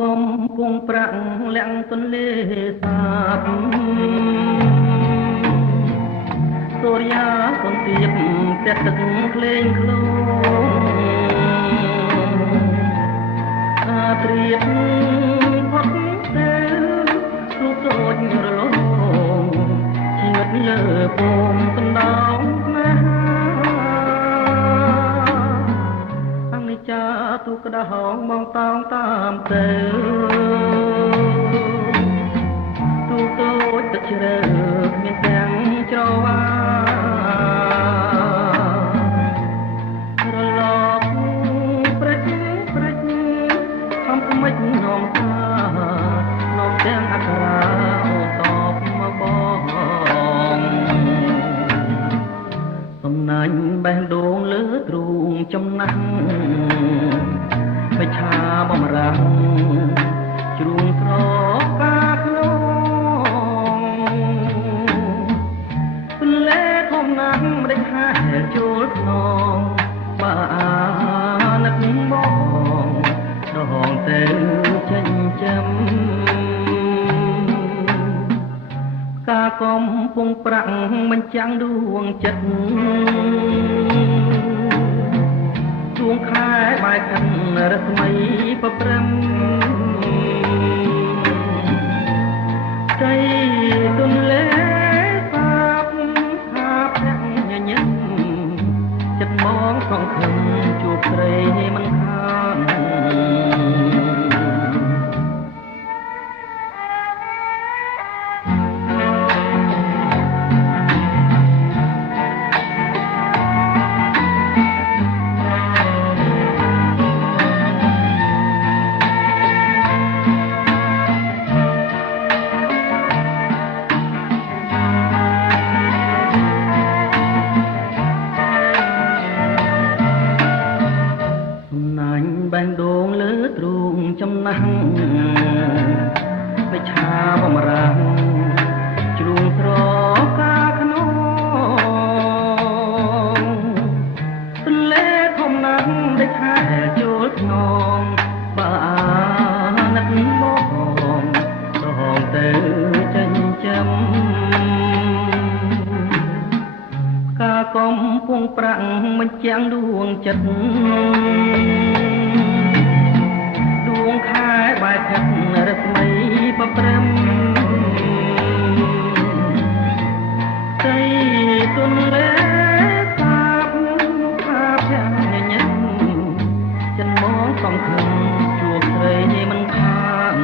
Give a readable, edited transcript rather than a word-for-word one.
កំពុងប្រាក់លាក់ទន្លេសាបសូរិយាកន្ទាបពាក់ទឹកក្លែងក្លងអាត្រៀបផុតទៅរូបតូចរលងជីវិតលើពងកណ្ដោងណាចាទូក្តៅហងមកតោងតាមទៅទូតូចទឹកជ្រៅមានទាំងច្រវារលកព្រិចខំថ្មិចនោមថានោមទាំងអក្សរាអូតបមកបងសំណាញ់បេះដូងលើទ្រូងចំណាំងបិឆាបំរាំងជ្រូងស្រកាក្នុងពន្លែធំណាស់ម្ដេចហែលចូលក្នុងបានឹកបងដងទៅចិញ្ចឹមការកំពុងប្រាក់បញ្ចាំងដួងចិត្តដួងខែបាយខិនរស្មីប្រព្រឹមใจទន្លេសាបហាភ័ក្រញញឹមចិត្តមកសង្ឃឹមជួបស្រីមិនខានបែងដងលើទ្រូងចំណាំងបិឆាបំរាំងជ្រូងស្រកាក្នុងទន្លេធំណាស់ដែលខែចូលក្នុងបានឹកបងដងទៅចិញ្ចឹមការកំពុងប្រាក់បញ្ចាំងដួងចិត្តខែបាយខិនរស្មីប្រព្រឹមใจទន្លេសាបហាភ័ក្រញញឹមចិនមកសង្ឃឹមជួបស្រីមិនខាន